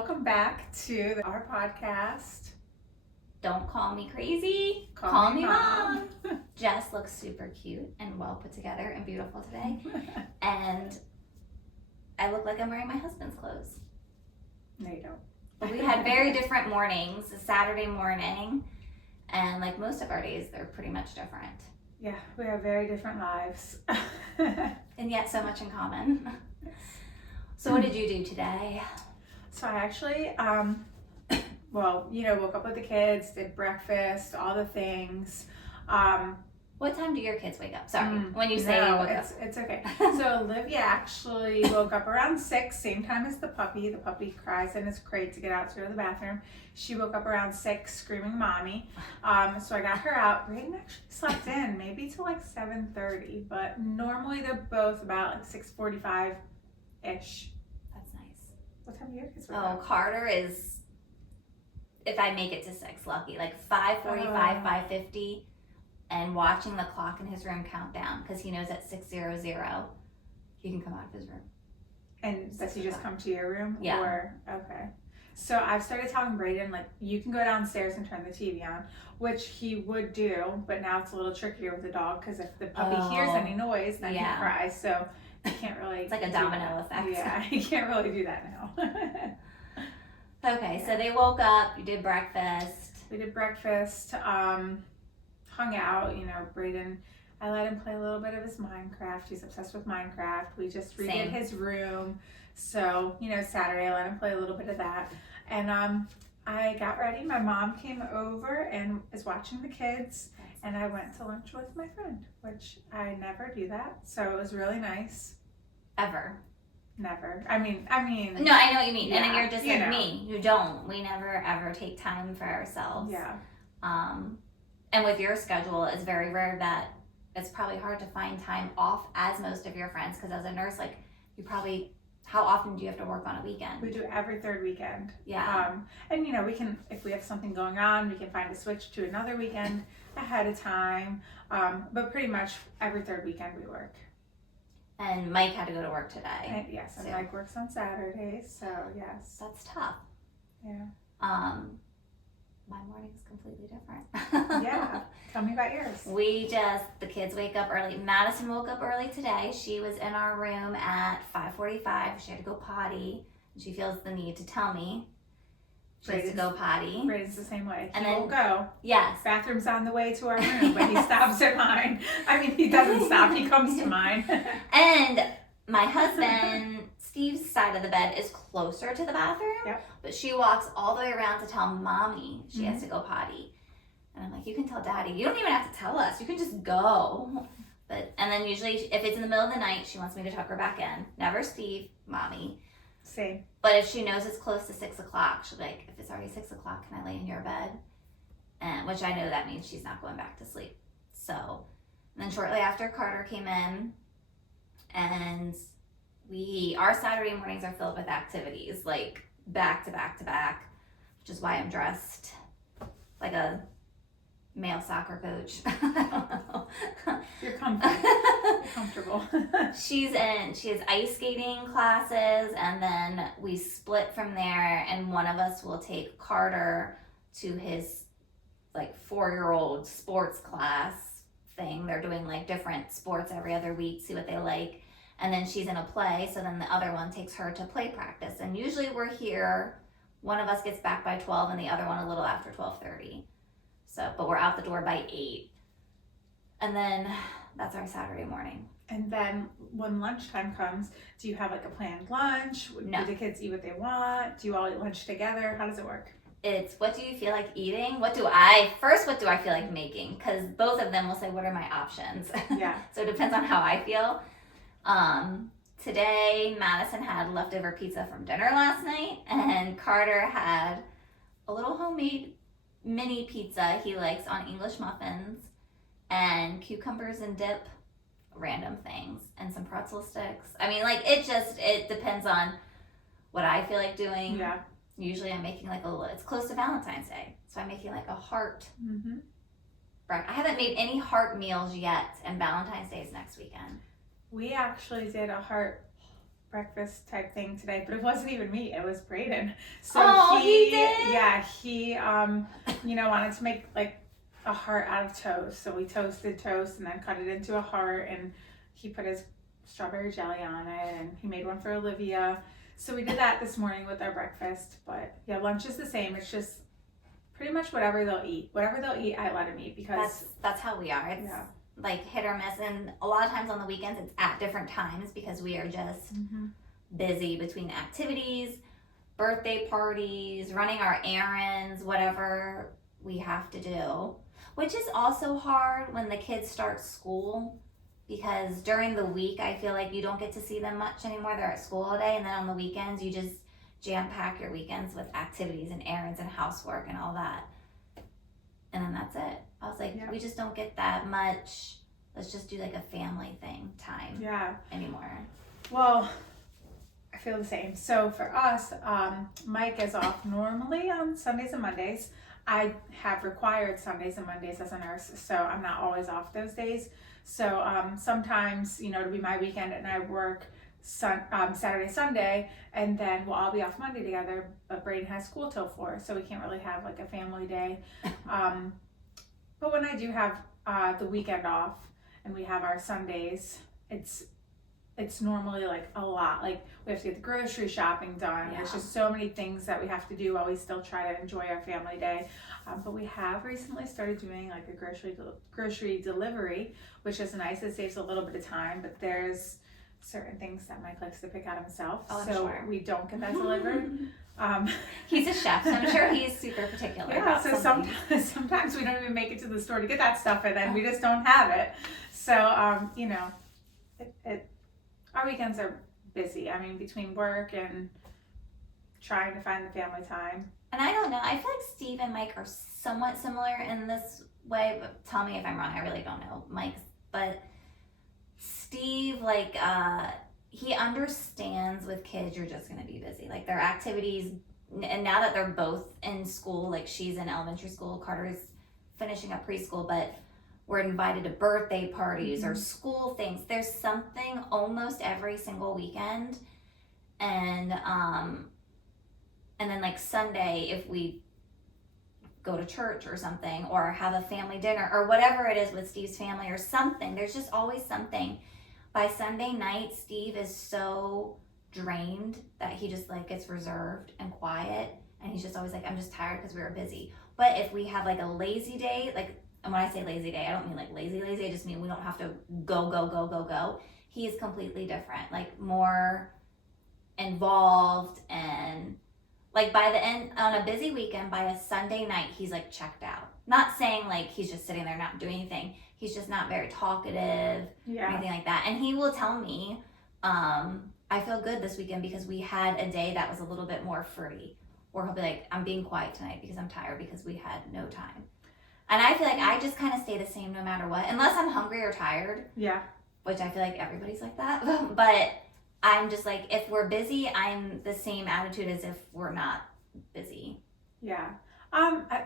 welcome back to our podcast. Don't call me crazy. Call me Mom. Jess looks super cute and well put together and beautiful today. And I look like I'm wearing my husband's clothes. No, you don't. But we had very different mornings. A Saturday morning, and like most of our days, they're pretty much different. Yeah, we have very different lives. And yet so much in common. So what did you do today? So I actually, woke up with the kids, did breakfast, all the things. What time do your kids wake up? Sorry, when you say you woke up. It's okay. So Olivia actually woke up around 6, same time as the puppy. The puppy cries in his crate to get out to go to the bathroom. She woke up around 6 screaming mommy. So I got her out. Brayden actually slept in maybe till like 7:30, but normally they're both about like 6:45-ish. That's nice. What time do your kids wake up? Carter is, if I make it to 6, lucky. Like 5:45, 5:50. And watching the clock in his room count down because he knows at 6:00 he can come out of his room. And does he just come to your room? Yeah. Okay. So I've started telling Brayden, like, you can go downstairs and turn the TV on, which he would do, but now it's a little trickier with the dog because if the puppy hears any noise, then he cries. So he can't really. It's like a domino effect. Yeah, he can't really do that now. Okay, so they woke up, you did breakfast. We did breakfast. Hung out, Brayden, I let him play a little bit of his Minecraft. He's obsessed with Minecraft. We just redid his room. So, Saturday I let him play a little bit of that. And I got ready. My mom came over and is watching the kids. And I went to lunch with my friend, which I never do that. So it was really nice. Ever. Never. I mean. No, I know what you mean. Yeah, and then you're just like me. You don't. We never ever take time for ourselves. Yeah. And with your schedule, it's very rare that it's probably hard to find time off as most of your friends. Because as a nurse, like how often do you have to work on a weekend? We do every third weekend. Yeah. And we can, if we have something going on, we can find a switch to another weekend ahead of time. But pretty much every third weekend we work. And Mike had to go to work today. And Mike works on Saturdays, so yes. That's tough. Yeah. My morning's completely different. Yeah. Tell me about yours. The kids wake up early. Madison woke up early today. She was in our room at 5:45. She had to go potty. And she feels the need to tell me she has to go potty. Brayden's the same way. And he won't go. Yes. Bathroom's on the way to our room, but he stops at mine. I mean, he doesn't stop. He comes to mine. And my husband, Steve's side of the bed is closer to the bathroom. Yep. But she walks all the way around to tell mommy she has to go potty. And I'm like, you can tell daddy. You don't even have to tell us. You can just go. And then usually if it's in the middle of the night, she wants me to tuck her back in. Never Steve, mommy. Same. But if she knows it's close to 6 o'clock, she'll be like, if it's already 6 o'clock, can I lay in your bed? And which I know that means she's not going back to sleep. So, and then shortly after, Carter came in, and our Saturday mornings are filled with activities, like back to back to back, which is why I'm dressed like a male soccer coach. I don't know. You're comfortable. She has ice skating classes, and then we split from there, and one of us will take Carter to his like 4-year-old sports class thing. They're doing like different sports every other week, see what they like. And then she's in a play, so then the other one takes her to play practice. And usually we're here, one of us gets back by 12 and the other one a little after 12:30. So, but we're out the door by 8. And then that's our Saturday morning. And then when lunchtime comes, do you have like a planned lunch? No. Do the kids eat what they want? Do you all eat lunch together? How does it work? It's what do you feel like eating? What do I feel like making? Because both of them will say, what are my options? Yeah. So it depends on how I feel. Today, Madison had leftover pizza from dinner last night, and Carter had a little homemade mini pizza he likes on English muffins, and cucumbers and dip, random things, and some pretzel sticks. I mean, like, it depends on what I feel like doing. Yeah. Usually I'm making like it's close to Valentine's Day, so I'm making like a heart. I haven't made any heart meals yet, and Valentine's Day is next weekend. We actually did a heart breakfast type thing today, but it wasn't even me. It was Braden. So he did? Yeah, he wanted to make like a heart out of toast. So we toasted toast and then cut it into a heart, and he put his strawberry jelly on it, and he made one for Olivia. So we did that this morning with our breakfast. But yeah, lunch is the same. It's just pretty much whatever they'll eat. Whatever they'll eat, I let them eat, because that's how we are. It's like hit or miss, and a lot of times on the weekends it's at different times because we are just busy between activities, birthday parties, running our errands, whatever we have to do, which is also hard when the kids start school, because during the week I feel like you don't get to see them much anymore. They're at school all day, and then on the weekends you just jam pack your weekends with activities and errands and housework and all that, and then that's it. I was like, we just don't get that much, let's just do like a family thing time anymore. Well, I feel the same. So for us, Mike is off normally on Sundays and Mondays. I have required Sundays and Mondays as a nurse, so I'm not always off those days. So sometimes, it'll be my weekend and I work Saturday, Sunday, and then we'll all be off Monday together, but Braden has school till 4, so we can't really have like a family day. But when I do have the weekend off and we have our Sundays, it's normally like a lot. Like we have to get the grocery shopping done. There's just so many things that we have to do while we still try to enjoy our family day. But we have recently started doing like a grocery delivery, which is nice. It saves a little bit of time, but there's certain things that Mike likes to pick out himself, we don't get that delivered. He's a chef, so I'm sure he's super particular. Yeah, so sometimes we don't even make it to the store to get that stuff, and then we just don't have it. So our weekends are busy. I mean, between work and trying to find the family time. And I don't know, I feel like Steve and Mike are somewhat similar in this way, but tell me if I'm wrong. I really don't know Mike's, but Steve, like, he understands with kids you're just going to be busy. Like, their activities, and now that they're both in school, like she's in elementary school, Carter's finishing up preschool, but we're invited to birthday parties or school things. There's something almost every single weekend. And then like Sunday, if we go to church or something, or have a family dinner or whatever it is with Steve's family or something, there's just always something. By Sunday night, Steve is so drained that he just like gets reserved and quiet, and he's just always like, I'm just tired because we were busy. But if we have like a lazy day, like, and when I say lazy day, I don't mean like lazy, I just mean we don't have to go. He is completely different, like more involved, and like by the end, on a busy weekend, by a Sunday night, he's like checked out. Not saying like he's just sitting there not doing anything. He's just not very talkative or anything like that. And he will tell me, I feel good this weekend because we had a day that was a little bit more free. Or he'll be like, I'm being quiet tonight because I'm tired because we had no time. And I feel like I just kind of stay the same no matter what, unless I'm hungry or tired. Yeah. Which I feel like everybody's like that. But I'm just like, if we're busy, I'm the same attitude as if we're not busy. Yeah.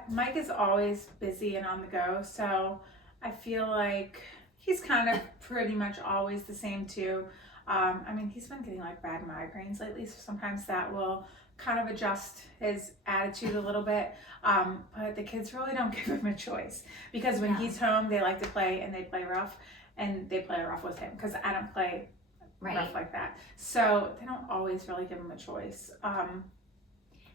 Mike is always busy and on the go, so I feel like he's kind of pretty much always the same too. I mean, he's been getting like bad migraines lately, so sometimes that will kind of adjust his attitude a little bit. But the kids really don't give him a choice, because when he's home, they like to play, and they play rough, and they play rough with him because I don't play rough like that. So they don't always really give him a choice.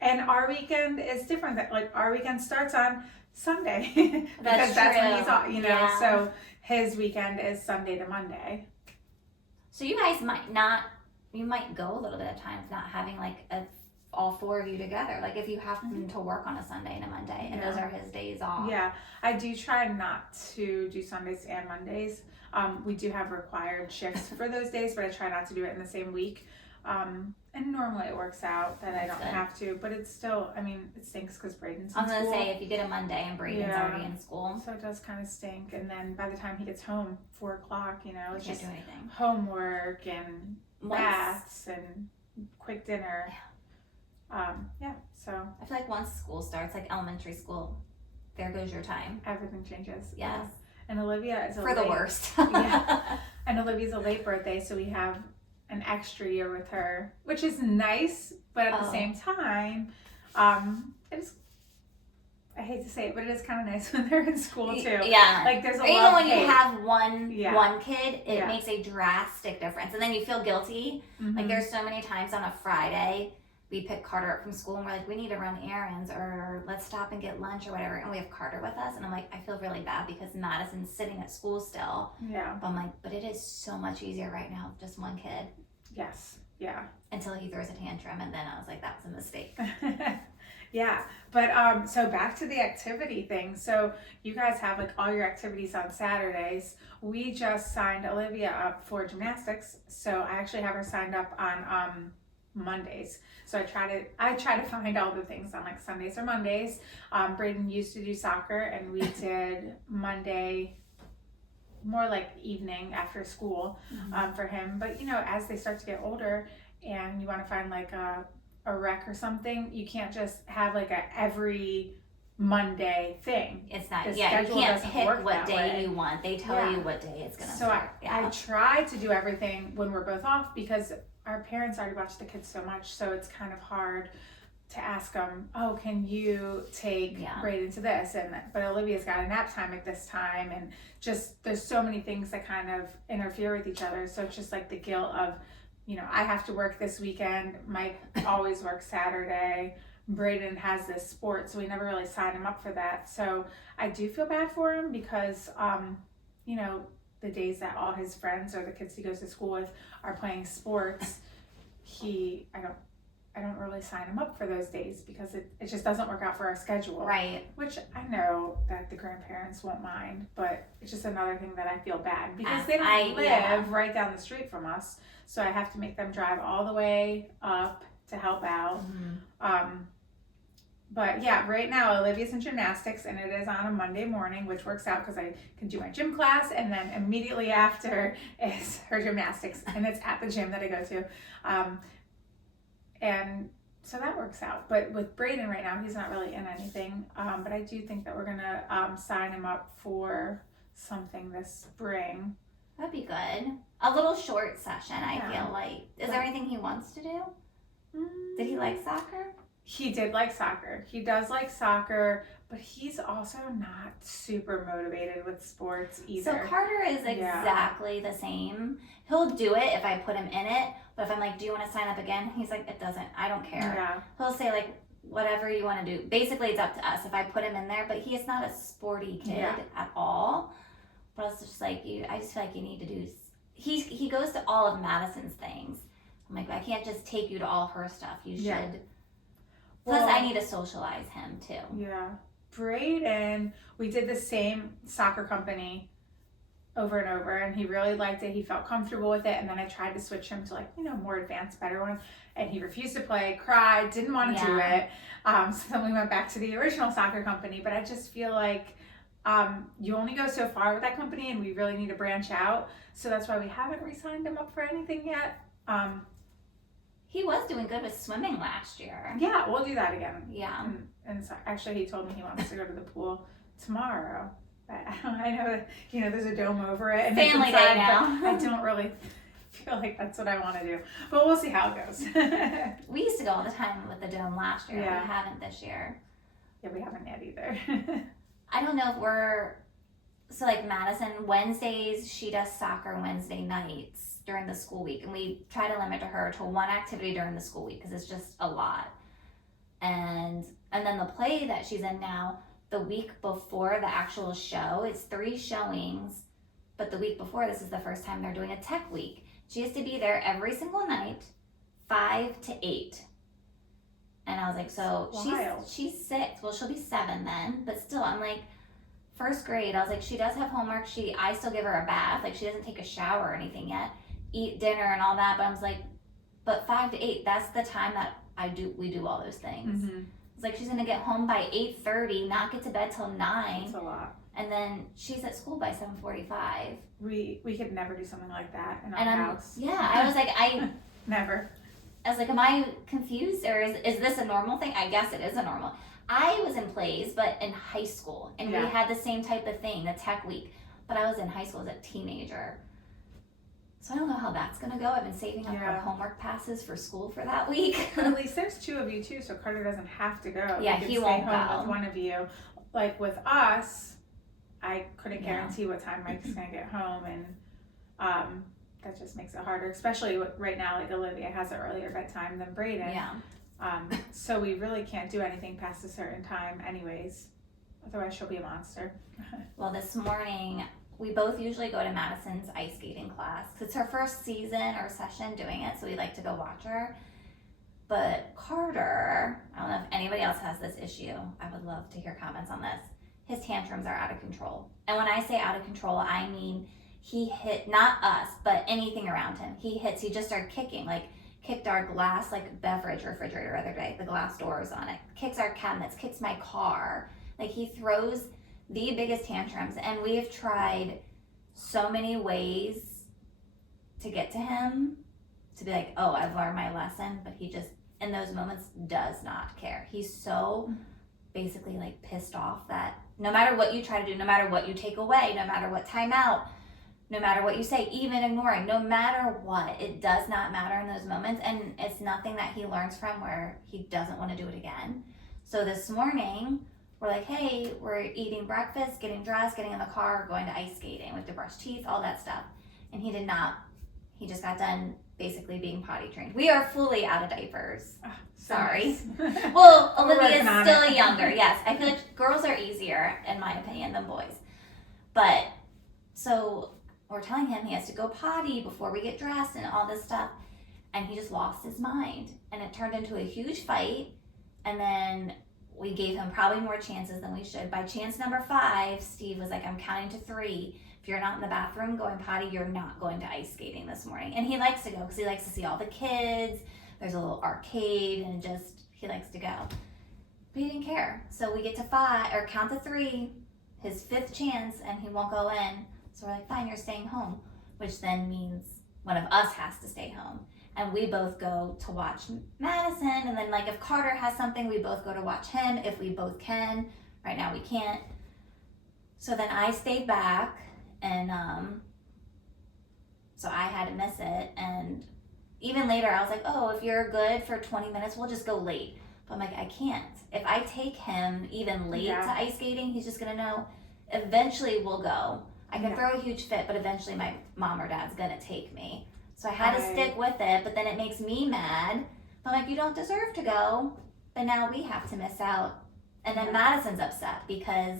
And our weekend is different. Like our weekend starts on Sunday because that's when he's off, so his weekend is Sunday to Monday. So you guys might go a little bit of times not having like all 4 of you together. Like if you happen to work on a Sunday and a Monday, and those are his days off. Yeah, I do try not to do Sundays and Mondays. We do have required shifts for those days, but I try not to do it in the same week. And normally it works out that I don't have to, but it's still, I mean, it stinks because Braden's in school. I was going to say, if you get a Monday and Braden's already in school. So it does kind of stink. And then by the time he gets home, 4 o'clock, it's just do anything. Homework and baths and quick dinner. So. I feel like once school starts, like elementary school, there goes your time. Everything changes. Yes. And Olivia is the worst. And Olivia's a late birthday, so we have an extra year with her, which is nice, but at the same time, it's, I hate to say it, but it is kind of nice when they're in school too. Yeah. Like there's a or even when you have one kid, it makes a drastic difference. And then you feel guilty. Mm-hmm. Like there's so many times on a Friday, we pick Carter up from school and we're like, we need to run errands or let's stop and get lunch or whatever. And we have Carter with us. And I'm like, I feel really bad because Madison's sitting at school still. Yeah. But I'm like, but it is so much easier right now with just one kid. Yes. Yeah. Until he throws a tantrum. And then I was like, that was a mistake. Yeah, but so back to the activity thing. So you guys have like all your activities on Saturdays. We just signed Olivia up for gymnastics, so I actually have her signed up on Mondays. So I try to find all the things on like Sundays or Mondays. Braden used to do soccer, and we did Monday more like evening after school for him. But you know, as they start to get older, and you want to find like a rec or something, you can't just have like a every Monday thing. It's not, you can't pick what day you want. They tell you what day it's gonna start. I try to do everything when we're both off because our parents already watch the kids so much, so it's kind of hard to ask them, oh, can you take Braden to this? But Olivia's got a nap time at this time, and just there's so many things that kind of interfere with each other. So it's just like the guilt of, you know, I have to work this weekend. Mike always works Saturday. Braden has this sport, so we never really signed him up for that. So I do feel bad for him because, you know, the days that all his friends or the kids he goes to school with are playing sports, I don't really sign him up for those days because it just doesn't work out for our schedule. Right. Which I know that the grandparents won't mind, but it's just another thing that I feel bad because they don't live right down the street from us. So I have to make them drive all the way up to help out. Mm-hmm. But yeah, right now Olivia's in gymnastics and it is on a Monday morning, which works out because I can do my gym class and then immediately after is her gymnastics, and it's at the gym that I go to. And so that works out. But with Braden right now, he's not really in anything. But I do think that we're going to sign him up for something this spring. That'd be good. A little short session, I feel like. Is there anything he wants to do? Did he like soccer? He did like soccer. He does like soccer, but he's also not super motivated with sports either. So Carter is exactly the same. He'll do it if I put him in it, but if I'm like, do you want to sign up again? He's like, it doesn't, I don't care. Yeah. He'll say like, whatever you want to do. Basically, it's up to us if I put him in there, but he is not a sporty kid at all. But it's just like, I just feel like you need to do, he goes to all of Madison's things. I'm like, I can't just take you to all her stuff. You should. Yeah. Plus, I need to socialize him too. Yeah. Braden, we did the same soccer company over and over, and he really liked it. He felt comfortable with it, and then I tried to switch him to like, you know, more advanced, better one, and he refused to play, cried, didn't want to do it. So then we went back to the original soccer company, but I just feel like you only go so far with that company, and we really need to branch out. So that's why we haven't re-signed him up for anything yet. He was doing good with swimming last year. Yeah, we'll do that again. Yeah. And so actually he told me he wants to go to the pool tomorrow. But I know that, you know, there's a dome over it. And family day now. I don't really feel like that's what I want to do. But we'll see how it goes. We used to go all the time with the dome last year. Yeah. We haven't this year. Yeah, we haven't yet either. I don't know if so like Madison, Wednesdays, she does soccer Wednesday nights during the school week, and we try to limit her to one activity during the school week because it's just a lot. And then the play that she's in now, the week before the actual show, it's 3 showings, but the week before, this is the first time they're doing a tech week. She has to be there every single night, 5 to 8. And I was like, so she's 6. Well, she'll be 7 then, but still, I'm like, first grade. I was like, she does have homework. I still give her a bath. Like, she doesn't take a shower or anything yet, eat dinner and all that. But I was like, but 5 to 8, that's the time that we do all those things. Mm-hmm. It's like she's gonna get home by 8:30, not get to bed till 9. That's a lot. And then she's at school by 7:45. We could never do something like that in our house. Yeah, I was like, never. I was like, am I confused, or is this a normal thing? I guess it is a normal. I was in plays, but in high school, and we had the same type of thing, the tech week. But I was in high school as a teenager. So I don't know how that's going to go. I've been saving up her homework passes for school for that week. But at least there's 2 of you too, so Carter doesn't have to go. Yeah, he won't stay home go. with one of you. Like with us, I couldn't guarantee what time Mike's gonna get home, and that just makes it harder, especially right now. Like Olivia has an earlier bedtime than Brayden. Yeah. So we really can't do anything past a certain time, anyways. Otherwise, she'll be a monster. Well, this morning we both usually go to Madison's ice skating class. It's her first season or session doing it, so we like to go watch her. But Carter, I don't know if anybody else has this issue. I would love to hear comments on this. His tantrums are out of control. And when I say out of control, I mean he hit, not us, but anything around him. He just started kicking, like kicked our glass, like beverage refrigerator the other day, the glass doors on it, kicks our cabinets, kicks my car. Like he throws the biggest tantrums, and we have tried so many ways to get to him, to be like, oh, I've learned my lesson, but he just, in those moments, does not care. He's so basically like pissed off that no matter what you try to do, no matter what you take away, no matter what timeout, no matter what you say, even ignoring, no matter what, it does not matter in those moments, and it's nothing that he learns from where he doesn't want to do it again. So this morning, we're like, hey, we're eating breakfast, getting dressed, getting in the car, going to ice skating. We have to brush teeth, all that stuff. And he did not. He just got done basically being potty trained. We are fully out of diapers. Oh, sorry. Nice. Well, Olivia is still younger. Yes, I feel like girls are easier, in my opinion, than boys. But, so we're telling him he has to go potty before we get dressed and all this stuff. And he just lost his mind. And it turned into a huge fight. And then we gave him probably more chances than we should. By chance number 5, Steve was like, I'm counting to 3. If you're not in the bathroom going potty, you're not going to ice skating this morning. And he likes to go because he likes to see all the kids. There's a little arcade and just, he likes to go. But he didn't care. So we get to 5, or count to 3, his 5th chance, and he won't go in. So we're like, fine, you're staying home, which then means one of us has to stay home. And we both go to watch Madison, and then like if Carter has something, we both go to watch him if we both can. Right now we can't. So then I stayed back, and so I had to miss it. And even later I was like, oh, if you're good for 20 minutes, we'll just go late. But I'm like, I can't. If I take him even late to ice skating, he's just gonna know eventually we'll go. I can throw a huge fit, but eventually my mom or dad's gonna take me. So I had to stick with it, but then it makes me mad. I'm like, you don't deserve to go, but now we have to miss out. And then Madison's upset because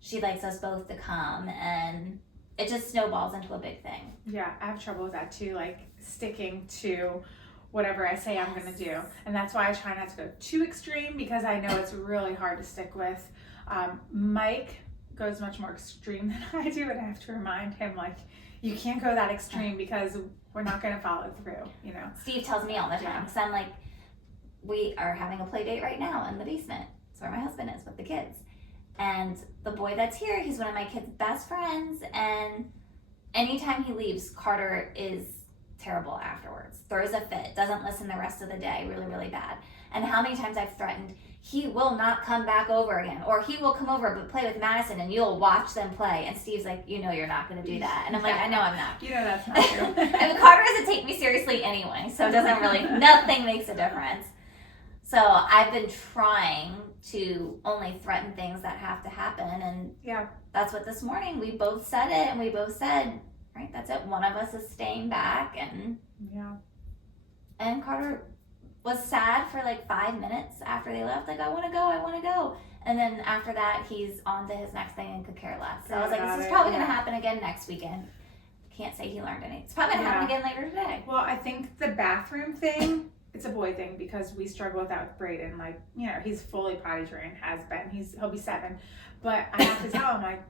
she likes us both to come, and it just snowballs into a big thing. Yeah, I have trouble with that too, like sticking to whatever I say I'm gonna do. And that's why I try not to go too extreme, because I know it's really hard to stick with. Mike goes much more extreme than I do, and I have to remind him, like, you can't go that extreme because we're not going to follow through, you know. Steve tells me all the time, because I'm like, we are having a play date right now in the basement. It's where my husband is with the kids. And the boy that's here, he's one of my kids' best friends. And anytime he leaves, Carter is terrible afterwards. Throws a fit, doesn't listen the rest of the day, really, really bad. And how many times I've threatened, he will not come back over again, or he will come over but play with Madison and you'll watch them play. And Steve's like, you know you're not going to do that. And I'm like, I know I'm not. You know that's not true. And Carter doesn't take me seriously anyway, so it doesn't really, nothing makes a difference. So I've been trying to only threaten things that have to happen, and that's what this morning, we both said it, and we both said, right, that's it, one of us is staying back, and Carter was sad for like 5 minutes after they left, like, I want to go. And then after that, he's on to his next thing and could care less. So I was like, this is probably going to happen again next weekend. Can't say he learned any. It's probably going to happen again later today. Well, I think the bathroom thing, it's a boy thing, because we struggle with that with Brayden. Like, you know, he's fully potty trained, has been. He'll be 7. But I have to tell him, like,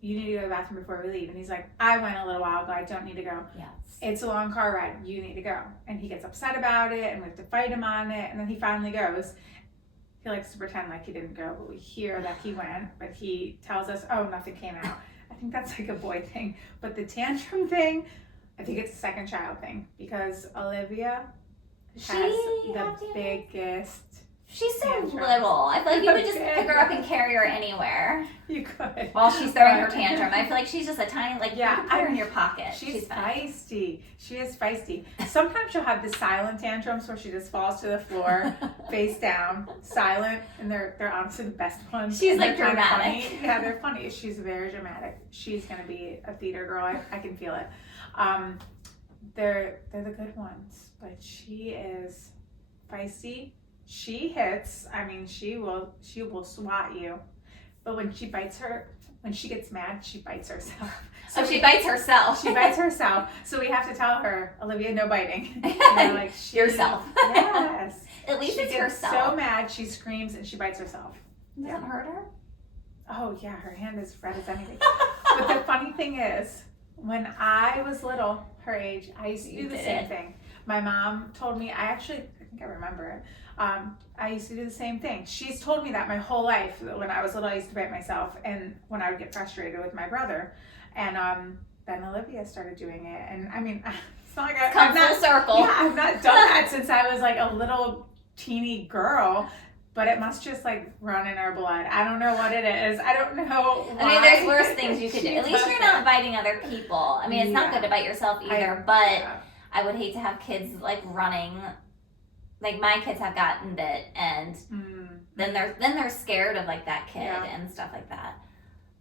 you need to go to the bathroom before we leave. And he's like, I went a little while ago, I don't need to go. Yes. It's a long car ride, you need to go. And he gets upset about it, and we have to fight him on it, and then he finally goes. He likes to pretend like he didn't go, but we hear that he went, but he tells us, oh, nothing came out. I think that's like a boy thing. But the tantrum thing, I think it's a second child thing, because Olivia has the biggest She's so tantrums. little. I feel like you could just pick her up and carry her anywhere. You could. While she's throwing her tantrum. I feel like she's just a tiny, like, you can put her in your pocket. She's feisty. She is feisty. Sometimes she'll have the silent tantrums where she just falls to the floor, face down, silent, and they're honestly the best ones. She's and like dramatic. Funny. Yeah, they're funny. She's very dramatic. She's gonna be a theater girl. I can feel it. They're the good ones, but she is feisty. She hits. I mean, she will swat you. But when she gets mad, she bites herself. So she bites herself. She bites herself. So we have to tell her, Olivia, no biting. Like Yourself. Yes. At least she it's gets herself. so mad, she screams and she bites herself. Doesn't hurt her? Oh yeah, her hand is red as anything. But the funny thing is, when I was little, her age, I used to do the same thing. My mom told me, I think I remember it. I used to do the same thing. She's told me that my whole life. When I was little, I used to bite myself, and when I would get frustrated with my brother, and then Olivia started doing it, and I mean, it's not like Come full circle. Yeah, I've not done that since I was like a little teeny girl. But it must just like run in our blood. I don't know what it is. I don't know why. I mean, there's worse things you could do. At least you're not biting other people. I mean, it's not good to bite yourself either, but I would hate to have kids like running. Like my kids have gotten bit, and then they're scared of like that kid and stuff like that.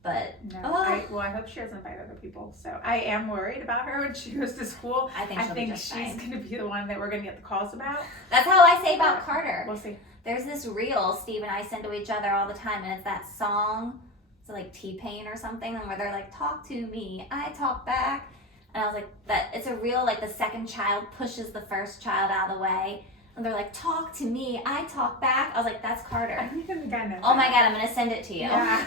But I hope she doesn't bite other people. So I am worried about her when she goes to school. I think she's going to be the one that we're going to get the calls about. That's how I say about Carter. We'll see. There's this reel Steve and I send to each other all the time, and it's that song. It's like T-Pain or something, and where they're like, "Talk to me, I talk back." And I was like, "That it's a reel like the second child pushes the first child out of the way." And they're like, "Talk to me, I talk back." I was like, "That's Carter." Oh my God, I'm gonna send it to you. Yeah.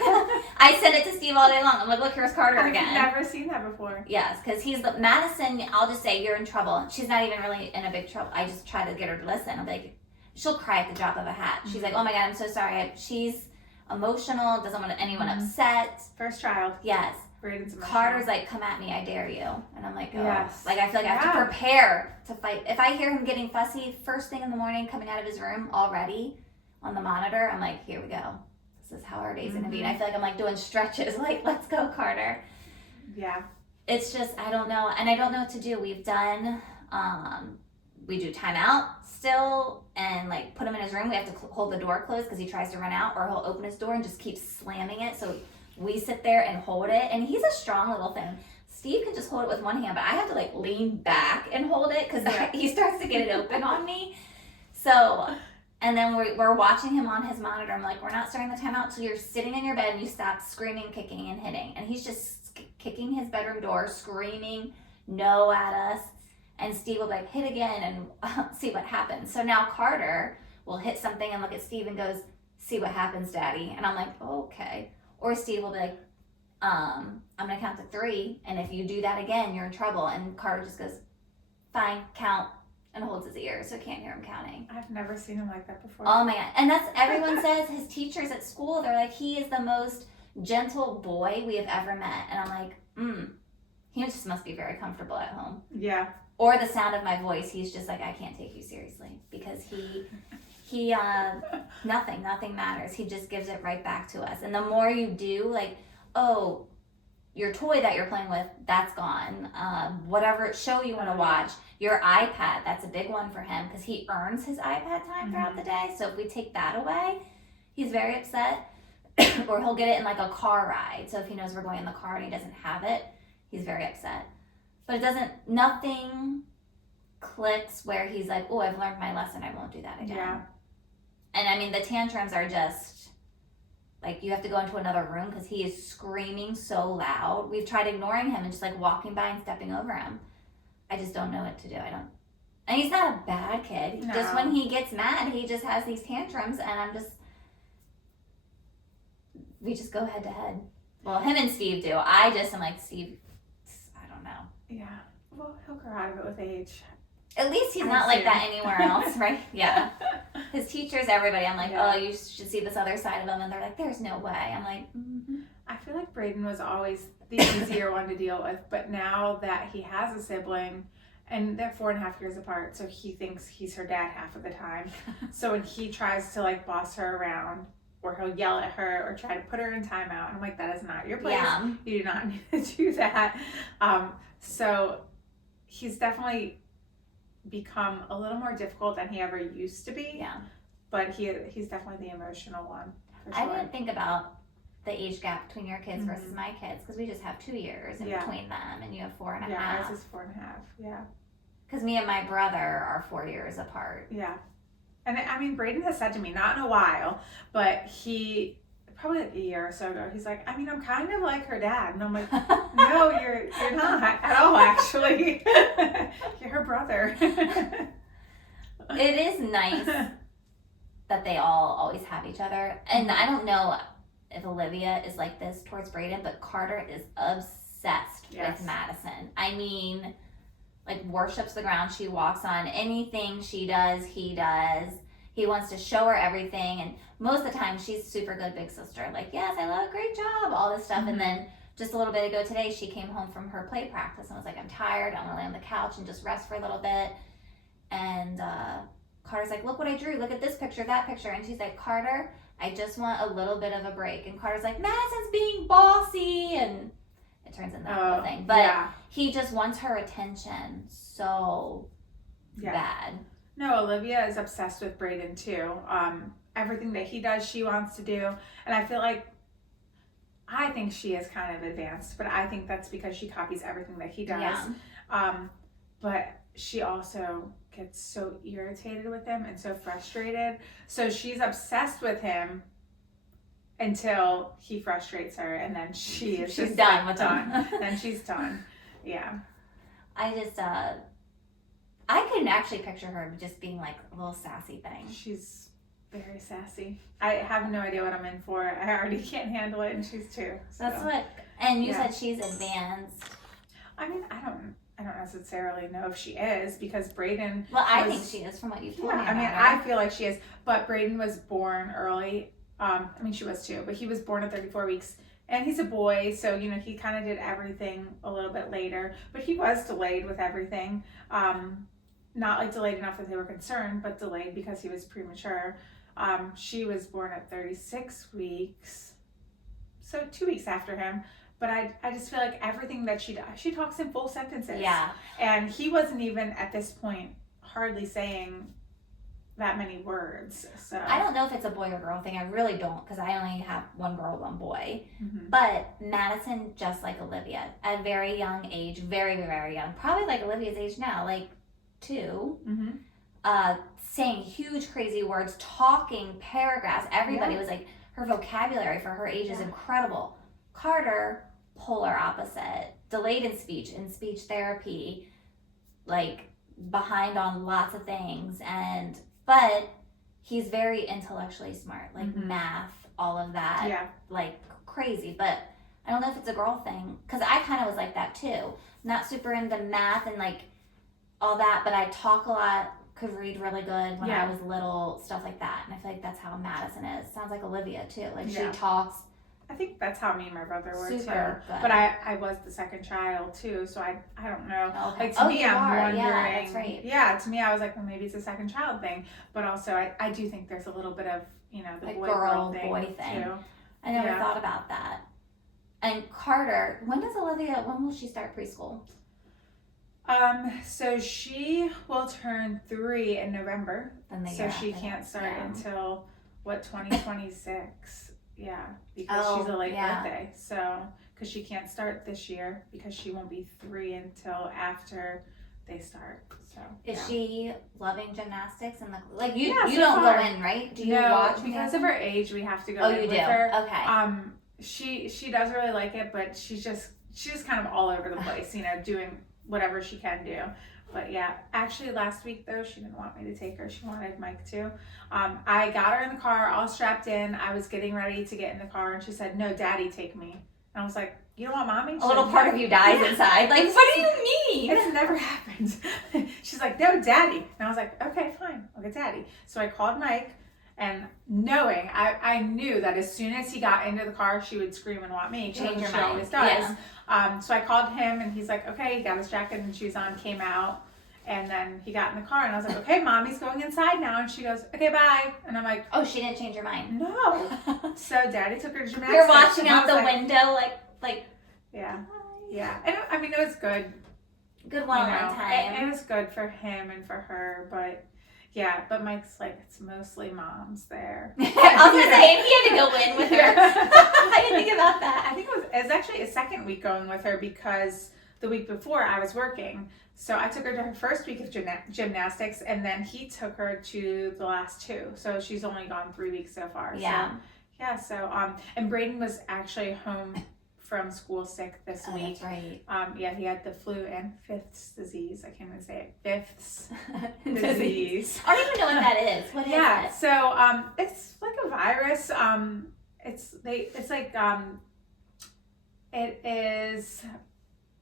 I send it to Steve all day long. I'm like, "Look, here's Carter again." I've never seen that before. Yes, because he's the Madison. I'll just say you're in trouble. She's not even really in a big trouble. I just try to get her to listen. I'm like, she'll cry at the drop of a hat. She's like, "Oh my God, I'm so sorry." She's emotional. Doesn't want anyone upset. First child. Yes. Carter's like, "Come at me, I dare you." And I'm like, "Oh." Yes. Like I feel like I have to prepare to fight. If I hear him getting fussy first thing in the morning coming out of his room already on the monitor, I'm like, "Here we go. This is how our day's gonna be." And I feel like I'm like doing stretches, like, "Let's go, Carter." Yeah. It's just, I don't know. And I don't know what to do. We've done, we do timeout still and like put him in his room. We have to hold the door closed because he tries to run out, or he'll open his door and just keep slamming it. So we sit there and hold it, and he's a strong little thing. Steve can just hold it with one hand, but I have to like lean back and hold it because he starts to get it open on me. So, and then we're watching him on his monitor. I'm like, "We're not starting the timeout till you're sitting in your bed and you stop screaming, kicking, and hitting." And he's just kicking his bedroom door, screaming no at us. And Steve will like, "Hit again," and see what happens. So now Carter will hit something and look at Steve and goes, "See what happens, Daddy." And I'm like, "Okay." Or Steve will be like, "I'm gonna count to 3, and if you do that again, you're in trouble." And Carter just goes, "Fine, count," and holds his ears so can't hear him counting. I've never seen him like that before. Oh my God. And that's, everyone says, his teachers at school, they're like, "He is the most gentle boy we have ever met." And I'm like, he just must be very comfortable at home. Yeah. Or the sound of my voice, he's just like, "I can't take you seriously," because he nothing matters. He just gives it right back to us. And the more you do, like, "Oh, your toy that you're playing with, that's gone. Whatever show you want to watch, your iPad," that's a big one for him because he earns his iPad time throughout the day. So if we take that away, he's very upset. Or he'll get it in like a car ride. So if he knows we're going in the car and he doesn't have it, he's very upset. But nothing clicks where he's like, "Oh, I've learned my lesson. I won't do that again." Yeah. And I mean, the tantrums are just like, you have to go into another room because he is screaming so loud. We've tried ignoring him and just like walking by and stepping over him. I just don't know what to do. And he's not a bad kid. No. Just when he gets mad, he just has these tantrums, and we just go head to head. Well, him and Steve do. I'm like, "Steve, I don't know." Yeah. Well, he'll grow out of it with age. At least he's not like that anywhere else, right? Yeah. His teachers, everybody, I'm like, "Oh, you should see this other side of him." And they're like, "There's no way." I'm like, I feel like Braden was always the easier one to deal with. But now that he has a sibling And they're 4.5 years apart, so he thinks he's her dad half of the time. So when he tries to like boss her around, or he'll yell at her or try to put her in timeout, and I'm like, that is not your place. Yeah. You do not need to do that. So he's definitely become a little more difficult than he ever used to be. Yeah. But he's definitely the emotional one. For I sure. didn't think about the age gap between your kids versus my kids, because we just have 2 years in between them, and you have 4.5. Yeah, ours is 4.5. Yeah. Because me and my brother are 4 years apart. Yeah. And I mean, Braden has said to me, not in a while, but he, probably like a year or so ago, he's like, I mean, I'm kind of like her dad. And I'm like, no, you're not at all, actually. You're her brother. It is nice that they all always have each other. And I don't know if Olivia is like this towards Braden, but Carter is obsessed with Madison. I mean, like, worships the ground she walks on. Anything she does, he does. He wants to show her everything. And most of the time, she's super good big sister. Like, yes, I love, great job, all this stuff. Mm-hmm. And then just a little bit ago today, she came home from her play practice and was like, I'm tired. I want to lay on the couch and just rest for a little bit. And Carter's like, look what I drew. Look at this picture, that picture. And she's like, Carter, I just want a little bit of a break. And Carter's like, Madison's being bossy. And it turns into that whole thing. But he just wants her attention so bad. No, Olivia is obsessed with Braden too. Everything that he does, she wants to do. And I feel like, I think she is kind of advanced, but I think that's because she copies everything that he does. Yeah. But she also gets so irritated with him and so frustrated. So she's obsessed with him until he frustrates her, and then she's just done with him. Then she's done. Yeah. I just I can actually picture her just being like a little sassy thing. She's very sassy. I have no idea what I'm in for. I already can't handle it, and she's too. So. That's what. And you said she's advanced. I mean, I don't necessarily know if she is, because Braden. Well, I think she is from what you've told me about I mean, her. I feel like she is, but Braden was born early. I mean, she was too, but he was born at 34 weeks, and he's a boy, so you know he kind of did everything a little bit later. But he was delayed with everything. Not like delayed enough that they were concerned, but delayed because he was premature. She was born at 36 weeks, so 2 weeks after him. But I just feel like everything that she does, she talks in full sentences. Yeah. And he wasn't even at this point hardly saying that many words. So I don't know if it's a boy or girl thing. I really don't, because I only have one girl, one boy. Mm-hmm. But Madison, just like Olivia, at a very young age, very, very young, probably like Olivia's age now, like 2, saying huge, crazy words, talking paragraphs. Everybody was like, her vocabulary for her age is incredible. Carter, polar opposite, delayed in speech therapy, like behind on lots of things, but he's very intellectually smart, like math, all of that, like crazy. But I don't know if it's a girl thing, because I kind of was like that too, not super into math and like all that, but I talk a lot, could read really good when I was little, stuff like that. And I feel like that's how Madison is. Sounds like Olivia too, like she talks. I think that's how me and my brother were super too. Good. But I was the second child too, so I don't know. Okay. Like to me, I'm wondering. Yeah, that's right. Yeah, to me, I was like, well, maybe it's a second child thing. But also, I do think there's a little bit of, you know, the boy boy thing. Too. I never thought about that. And Carter, when will she start preschool? So she will turn 3 in November. So she can't start until 2026. Yeah, because she's a late birthday. So, because she can't start this year because she won't be 3 until after they start. So, is she loving gymnastics and you don't go in, right? Do you watch? Because of her age, we have to go in with her. Okay. She does really like it, but she's just kind of all over the place, you know, doing whatever she can do. But yeah, actually last week though, she didn't want me to take her. She wanted Mike to. I got her in the car, all strapped in. I was getting ready to get in the car, and she said, "No, Daddy, take me." And I was like, "You don't want Mommy?" A little part of you dies inside. Like, what do you mean? It's never happened. She's like, "No, Daddy." And I was like, "Okay, fine. I'll get Daddy." So I called Mike, and knowing, I knew that as soon as he got into the car, she would scream and want me. Change your she mind. always does. Yeah. So I called him, and he's like, "Okay," he got his jacket and shoes on, came out. And then he got in the car and I was like, okay, mommy's going inside now. And she goes, okay, bye. And I'm like, oh, she didn't change her mind. no. So daddy took her to gymnastics. You're watching out the window like. Yeah. Bye. Yeah. And I mean, it was good. Good one-on-one time. It was good for him and for her, but yeah, but Mike's like, it's mostly moms there. I was gonna say, he had to go in with her. I didn't think about that. I think it was actually a second week going with her because the week before I was working. So I took her to her first week of gymnastics, and then he took her to the last 2. So she's only gone 3 weeks so far. Yeah. So, yeah. So and Braden was actually home from school sick this week. That's right. Yeah, he had the flu and Fifth's disease. I can't even say it. Fifth's disease. I don't even know what that is. What is it? So it's like a virus. It is.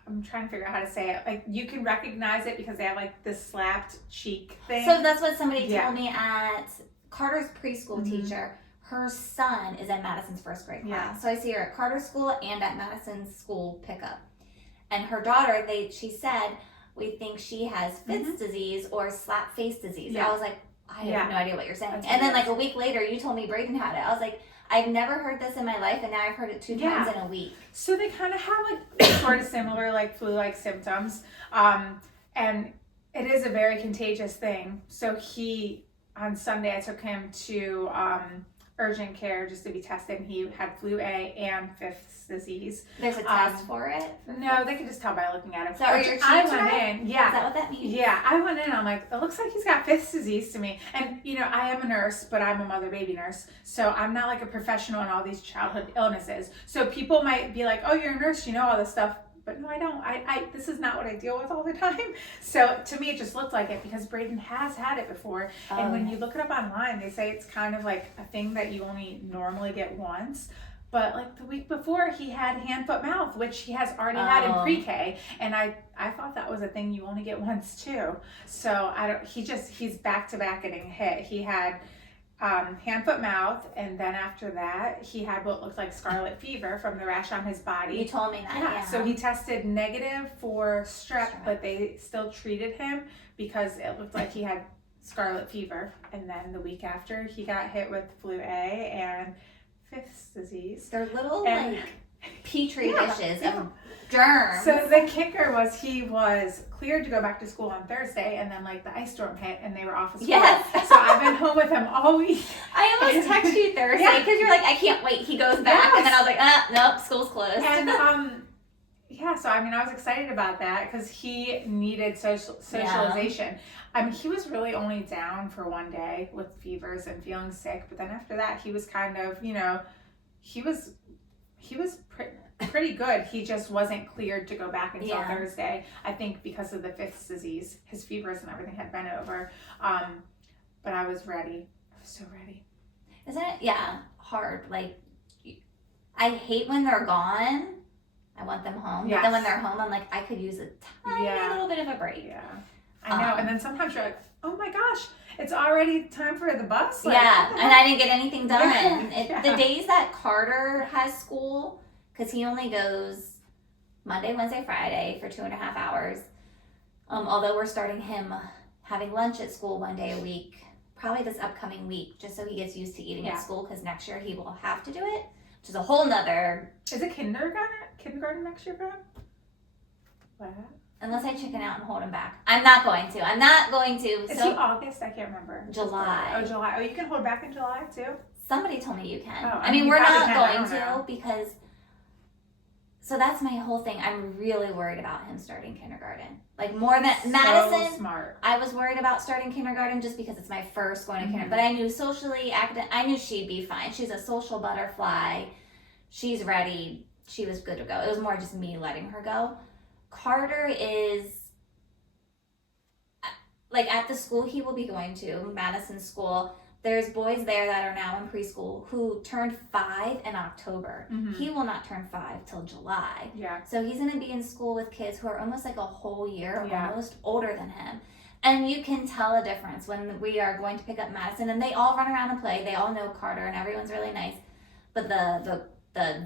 I'm trying to figure out how to say it. Like, you can recognize it because they have like this slapped cheek thing. So that's what somebody told me at Carter's preschool teacher. Her son is in Madison's first grade class. Yeah. So I see her at Carter's school and at Madison's school pickup. And her daughter, she said, we think she has Fifth's disease or slap face disease. Yeah. I was like, I have no idea what you're saying. That's and then like a week later, you told me Braden had it. I was like, I've never heard this in my life, and now I've heard it 2 times in a week. So they kind of have like sort of similar like flu-like symptoms. And it is a very contagious thing. So on Sunday, I took him to urgent care just to be tested, and he had flu A and Fifth's disease. There's a test for it? No, they could just tell by looking at him. So are your cheeks I went red? in. Yeah. Is that what that means? Yeah, I went in, I'm like, it looks like he's got Fifth's disease to me. And, you know, I am a nurse, but I'm a mother-baby nurse. So I'm not like a professional in all these childhood illnesses. So people might be like, oh, you're a nurse, you know all this stuff. But no, I don't. This is not what I deal with all the time. So to me, it just looked like it because Braden has had it before. And when you look it up online, they say it's kind of like a thing that you only normally get once. But like the week before, he had hand, foot, mouth, which he has already had in pre-K. And I thought that was a thing you only get once too. So he's back to back getting hit. He had hand, foot, mouth, and then after that, he had what looked like scarlet fever from the rash on his body. You told me that, yeah. So he tested negative for strep, but they still treated him because it looked like he had scarlet fever. And then the week after, he got hit with flu A and Fifth's disease. They're little petri dishes of germs. So the kicker was he was cleared to go back to school on Thursday, and then like the ice storm hit and they were off of school. Yes. So I've been home with him all week. I almost texted you Thursday because you're like, I can't wait. He goes back, and then I was like, nope, school's closed. And so I mean, I was excited about that because he needed socialization. I mean, he was really only down for 1 day with fevers and feeling sick, but then after that, he was kind of, you know, he was pretty good. He just wasn't cleared to go back until Thursday. I think because of the Fifth's disease, his fevers and everything had been over. But I was ready. I was so ready. Isn't it? Yeah, hard. Like, I hate when they're gone. I want them home. Yes. But then when they're home, I'm like, I could use a tiny little bit of a break. Yeah, I know. And then sometimes you're like, oh my gosh, it's already time for the bus. Like, and I didn't get anything done. Yeah. The days that Carter has school, because he only goes Monday, Wednesday, Friday for 2.5 hours. Although we're starting him having lunch at school 1 day a week, probably this upcoming week, just so he gets used to eating at school, because next year he will have to do it, which is a whole nother. Is it kindergarten next year for him? What? Unless I chicken out and hold him back. I'm not going to. Is he August? I can't remember. July. Oh, July. Oh, you can hold back in July too? Somebody told me you can. Oh, I mean, we're not going to know. because... So that's my whole thing. I'm really worried about him starting kindergarten. Like more than Madison. So smart. I was worried about starting kindergarten just because it's my first going to kindergarten. But I knew socially, I knew she'd be fine. She's a social butterfly. She's ready. She was good to go. It was more just me letting her go. Carter is, like, at the school he will be going to, Madison School, there's boys there that are now in preschool who turned 5 in October. He will not turn 5 till July. Yeah. So he's going to be in school with kids who are almost like a whole year, almost older than him. And you can tell a difference when we are going to pick up Madison, and they all run around and play. They all know Carter, and everyone's really nice. But the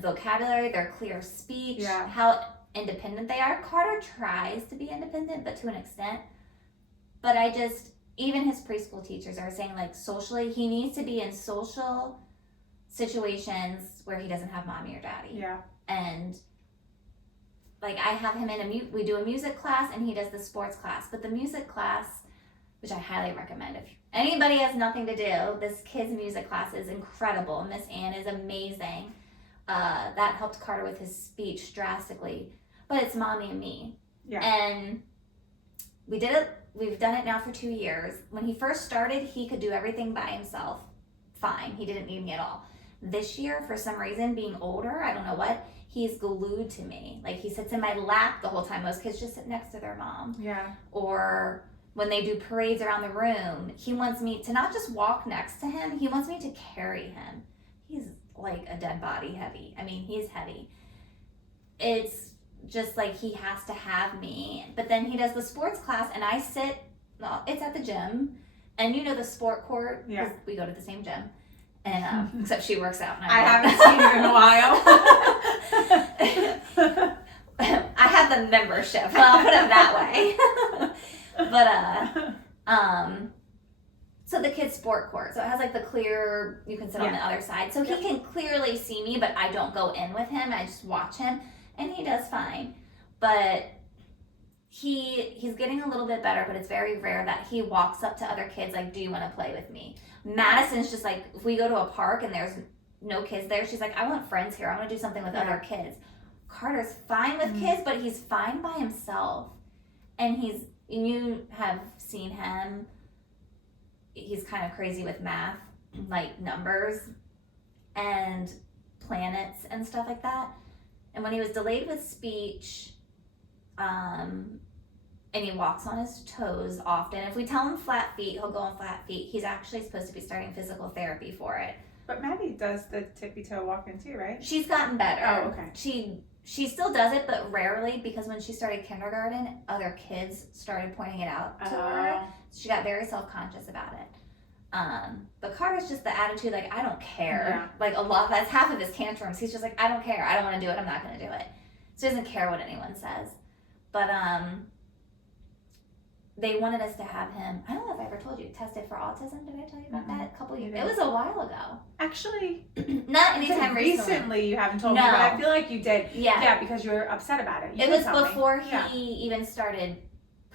vocabulary, their clear speech, how independent they are. Carter tries to be independent, but to an extent. But even his preschool teachers are saying, like, socially, he needs to be in social situations where he doesn't have mommy or daddy. Yeah. And, like, I have him we do a music class, and he does the sports class. But the music class, which I highly recommend, if anybody has nothing to do, this kid's music class is incredible. Miss Ann is amazing. That helped Carter with his speech drastically. But it's mommy and me. Yeah. And we did it. We've done it now for 2 years. When he first started, he could do everything by himself. Fine. He didn't need me at all. This year, for some reason, being older, I don't know what, he's glued to me. Like, he sits in my lap the whole time. Most kids just sit next to their mom. Yeah. Or when they do parades around the room, he wants me to not just walk next to him, he wants me to carry him. He's like a dead body heavy. I mean, he's heavy. It's just like he has to have me. But then he does the sports class, and I sit, it's at the gym, and you know the sport court? Yeah. We go to the same gym. And except she works out. And I haven't seen her in a while. I have the membership. Well, I'll put it that way. But so the kids' sport court. So it has like the clear, you can sit on the other side. So he can clearly see me, but I don't go in with him. I just watch him, and he does fine. But he's getting a little bit better, but it's very rare that he walks up to other kids like, do you want to play with me? Madison's just like, if we go to a park and there's no kids there, she's like, I want friends here. I want to do something with other kids. Carter's fine with kids, but he's fine by himself. And you have seen him. He's kind of crazy with math, like numbers and planets and stuff like that. And when he was delayed with speech, and he walks on his toes often. If we tell him flat feet, he'll go on flat feet. He's actually supposed to be starting physical therapy for it. But Maddie does the tippy toe walking too, right? She's gotten better. Oh, okay. She still does it, but rarely, because when she started kindergarten, other kids started pointing it out to her. She got very self-conscious about it. But Carter's just the attitude, like, I don't care. Yeah. Like, that's half of his tantrums. He's just like, I don't care. I don't want to do it. I'm not going to do it. So he doesn't care what anyone says. But, they wanted us to have him, I don't know if I ever told you, tested for autism. Did I tell you about that a couple years ago? It was a while ago. Actually, not anytime recently. You haven't told me, but I feel like you did. Yeah. Yeah, because you were upset about it. It was before he even started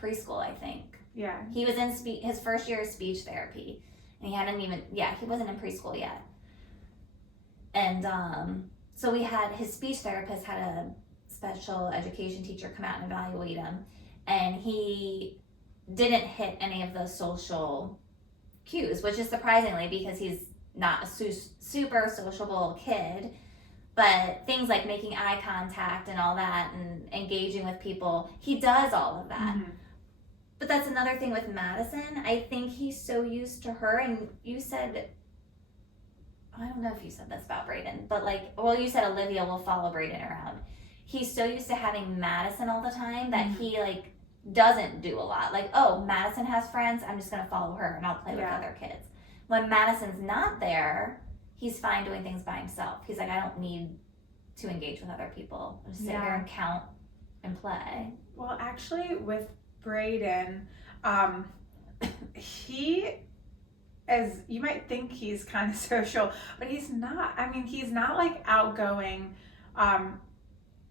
preschool, I think. Yeah. He was in his first year of speech therapy. And he hadn't even, he wasn't in preschool yet. And so we had, his speech therapist had a special education teacher come out and evaluate him. And he didn't hit any of the social cues, which is surprisingly, because he's not a super sociable kid. But things like making eye contact and all that and engaging with people, he does all of that. Mm-hmm. But that's another thing with Madison. I think he's so used to her, and you said, I don't know if you said this about Brayden, but you said Olivia will follow Brayden around. He's so used to having Madison all the time that he doesn't do a lot. Like, oh, Madison has friends, I'm just going to follow her and I'll play with other kids. When Madison's not there, he's fine doing things by himself. He's like, I don't need to engage with other people. I'll just sit here and count and play. Well, actually, with Brayden, he is, you might think he's kind of social, but he's not. I mean, he's not like outgoing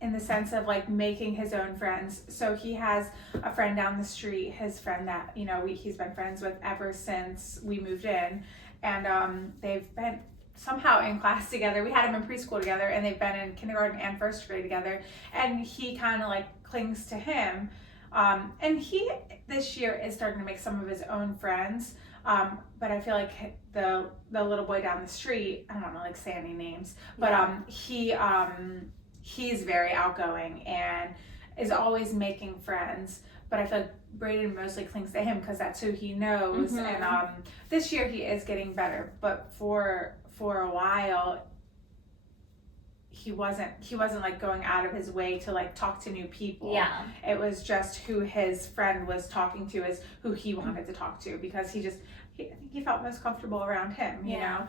in the sense of like making his own friends. So he has a friend down the street, his friend that, he's been friends with ever since we moved in. And they've been somehow in class together. We had him in preschool together, and they've been in kindergarten and first grade together. And he kind of like clings to him. And he, this year, is starting to make some of his own friends. But I feel like the little boy down the street, I don't want to like say any names, but he's very outgoing and is always making friends. But I feel like Brayden mostly clings to him because that's who he knows. Mm-hmm. And this year he is getting better, but for a while he wasn't like going out of his way to like talk to new people. Yeah. It was just who his friend was talking to is who he wanted to talk to, because I think he felt most comfortable around him, you know?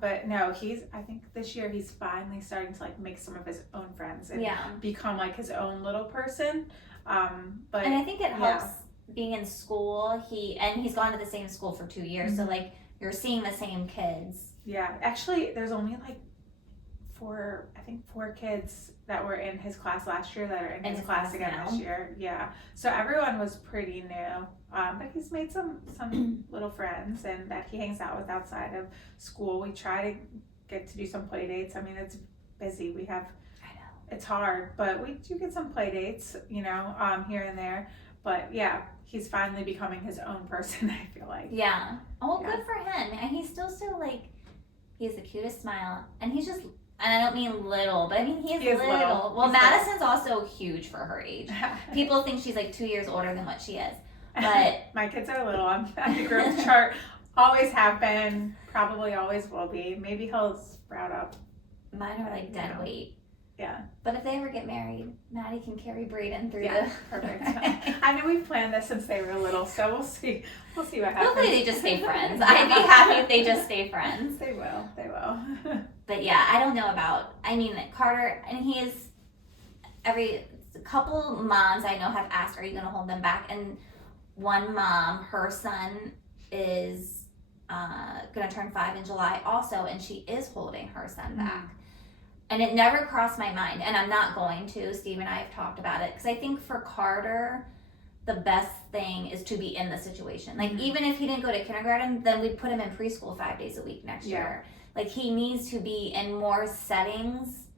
But no, I think this year he's finally starting to like make some of his own friends and become like his own little person. And I think it helps being in school, he's gone to the same school for 2 years, so like you're seeing the same kids. Yeah, actually, there's only like four kids that were in his class last year that are in his class again this year. Yeah, so everyone was pretty new, but he's made some little friends and that he hangs out with outside of school. We try to get to do some play dates. I mean, it's busy. It's hard, but we do get some play dates, you know, here and there. But yeah, he's finally becoming his own person, I feel like. Yeah. Oh, good for him. And he's still so like, he has the cutest smile, and he's just, and I don't mean little, but I mean he is little. Well, Madison's also huge for her age. People think she's like 2 years older than what she is. But my kids are little. I'm at the growth chart. Always have been. Probably always will be. Maybe he'll sprout up. Mine are like dead weight. Yeah. But if they ever get married, Maddie can carry Brayden through perfect. I know we've planned this since they were little, so we'll see. We'll see what happens. Hopefully they just stay friends. I'd be happy if they just stay friends. They will. But yeah, I don't know about, I mean, Carter, and he is, every couple moms I know have asked, are you going to hold them back? And one mom, her son is going to turn 5 in July also, and she is holding her son back. And it never crossed my mind, and I'm not going to. Steve and I have talked about it, because I think for Carter, the best thing is to be in the situation. Like, even if he didn't go to kindergarten, then we'd put him in preschool 5 days a week next year. Like, he needs to be in more settings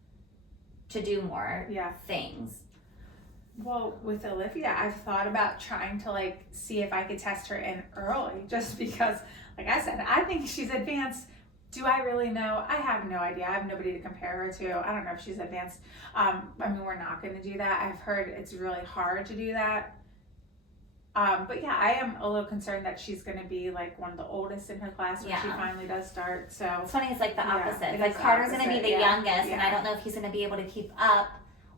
to do more things. Well, with Olivia, I've thought about trying to like see if I could test her in early, just because, like I said, I think she's advanced. Do I really know? I have no idea. I have nobody to compare her to. I don't know if she's advanced. I mean, we're not going to do that. I've heard it's really hard to do that. But yeah, I am a little concerned that she's going to be like one of the oldest in her class when she finally does start. So it's funny. It's like the opposite. Like Carter's going to be the youngest, and I don't know if he's going to be able to keep up,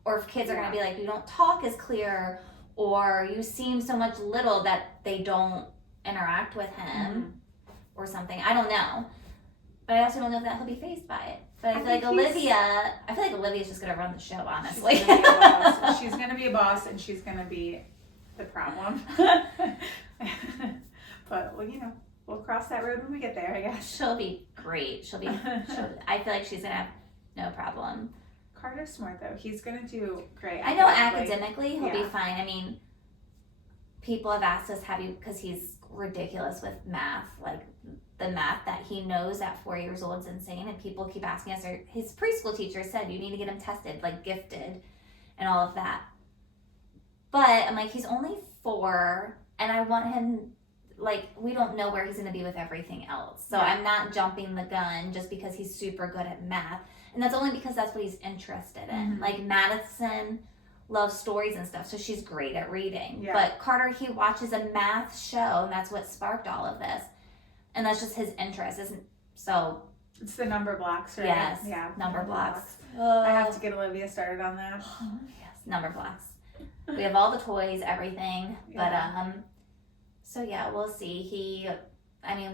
or if kids are going to be like, you don't talk as clear, or you seem so much little that they don't interact with him, or something. I don't know. But I also don't know if that he'll be fazed by it. But I feel like Olivia's just going to run the show, honestly. She's going to be a boss, and she's going to be the problem. But, well, you know, we'll cross that road when we get there, I guess. She'll be great. I feel like she's going to have no problem. Carter's smart, though. He's going to do great. I know academically he'll be fine. I mean, people have asked us, because he's ridiculous with math, like the math that he knows at 4 years old is insane, and people keep asking us, his preschool teacher said you need to get him tested, like gifted and all of that. But I'm like, he's only 4, and I want him, like, we don't know where he's going to be with everything else, so I'm not jumping the gun just because he's super good at math, and that's only because that's what he's interested in. Like, Madison loves stories and stuff, so she's great at reading. But Carter, he watches a math show, and that's what sparked all of this. And that's just his interest, isn't so? It's the number blocks, right? Yes. Yeah. Number blocks. I have to get Olivia started on that. Yes. Number blocks. We have all the toys, everything. But so yeah, we'll see.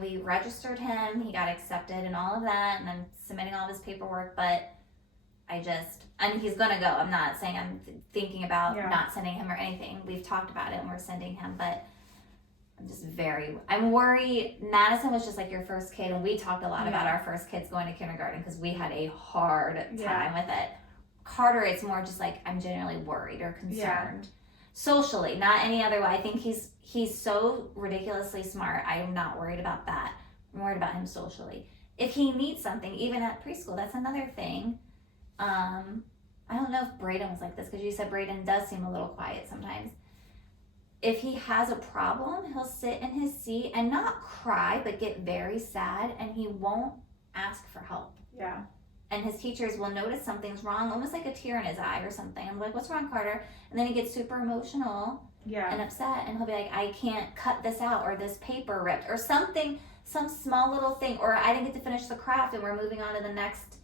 We registered him. He got accepted and all of that, and I'm submitting all this paperwork. But he's gonna go. I'm not saying I'm thinking about not sending him or anything. We've talked about it, and we're sending him, but. I'm worried. Madison was just like your first kid, and we talked a lot about our first kids going to kindergarten because we had a hard time with it. Carter, it's more just like I'm generally worried or concerned. Socially, not any other way. I think he's so ridiculously smart. I'm not worried about that. I'm worried about him socially. If he needs something, even at preschool, that's another thing. I don't know if Brayden was like this, because you said Brayden does seem a little quiet sometimes. If he has a problem, he'll sit in his seat and not cry, but get very sad, and he won't ask for help. Yeah. And his teachers will notice something's wrong, almost like a tear in his eye or something. I'm like, what's wrong, Carter? And then he gets super emotional and upset, and he'll be like, I can't cut this out, or this paper ripped, or something, some small little thing, or I didn't get to finish the craft, and we're moving on to the next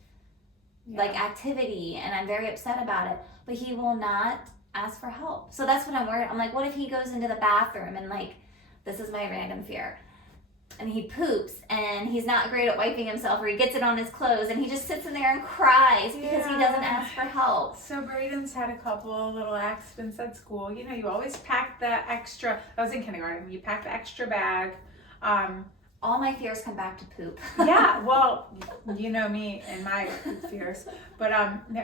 activity, and I'm very upset about it. But he will not ask for help. So that's what I'm worried. I'm like, what if he goes into the bathroom and like, this is my random fear. and he poops and he's not great at wiping himself, or he gets it on his clothes and he just sits in there and cries because he doesn't ask for help. So Braden's had a couple little accidents at school. You know, you always pack the extra, I was in kindergarten, you pack the extra bag. All my fears come back to poop. Yeah, well, you know me and my fears. But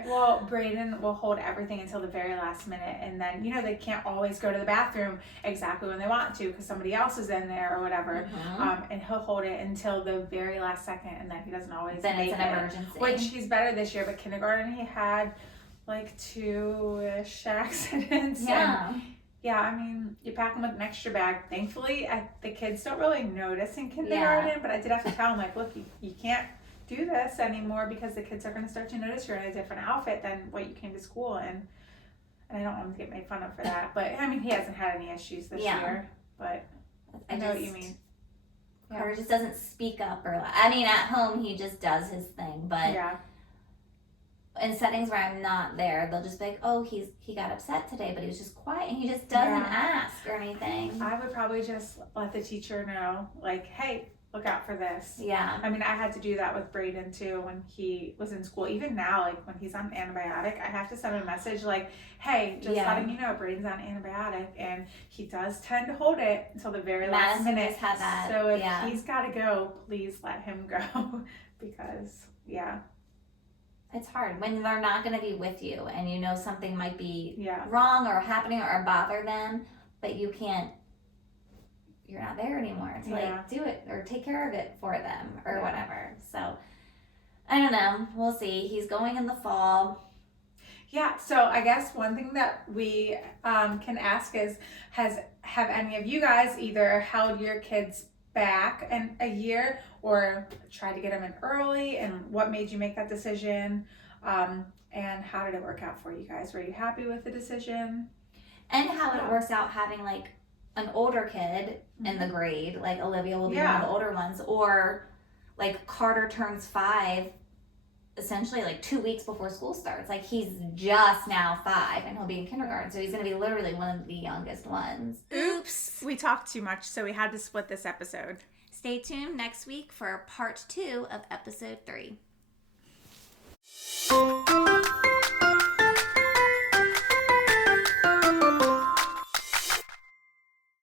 well, Braden will hold everything until the very last minute, and then, you know, they can't always go to the bathroom exactly when they want to because somebody else is in there or whatever. And he'll hold it until the very last second, and then he doesn't always then make it's an emergency. Which he's better this year, but kindergarten he had like 2-ish accidents. Yeah. Yeah, I mean, you pack them with an extra bag. Thankfully, the kids don't really notice in kindergarten, but I did have to tell them, like, look, you can't do this anymore because the kids are going to start to notice you're in a different outfit than what you came to school in. And I don't want him to get made fun of for that. But, I mean, he hasn't had any issues this year. But I know what you mean. Carter just doesn't speak up. I mean, at home, he just does his thing. But in settings where I'm not there, they'll just be like, oh, he got upset today, but he was just quiet and he just doesn't ask or anything. I would probably just let the teacher know, like, hey, look out for this. Yeah. I mean, I had to do that with Braden too when he was in school. Even now, like when he's on antibiotic, I have to send a message like, hey, just letting you know Braden's on antibiotic, and he does tend to hold it until the very last minute. Have that. So if he's got to go, please let him go because, it's hard when they're not going to be with you and you know something might be wrong or happening or bother them, but you're not there anymore to like do it or take care of it for them or whatever. So I don't know. We'll see. He's going in the fall. Yeah. So I guess one thing that we can ask is, have any of you guys either held your kids back in a year or try to get them in early, and what made you make that decision, and how did it work out for you guys? Were you happy with the decision? And how it works out having like an older kid in the grade, like Olivia will be one of the older ones, or like Carter turns 5 essentially like 2 weeks before school starts. Like he's just now 5 and he'll be in kindergarten, so he's going to be literally one of the youngest ones. Oops, we talked too much, so we had to split this episode. Stay tuned next week for part 2 of episode 3.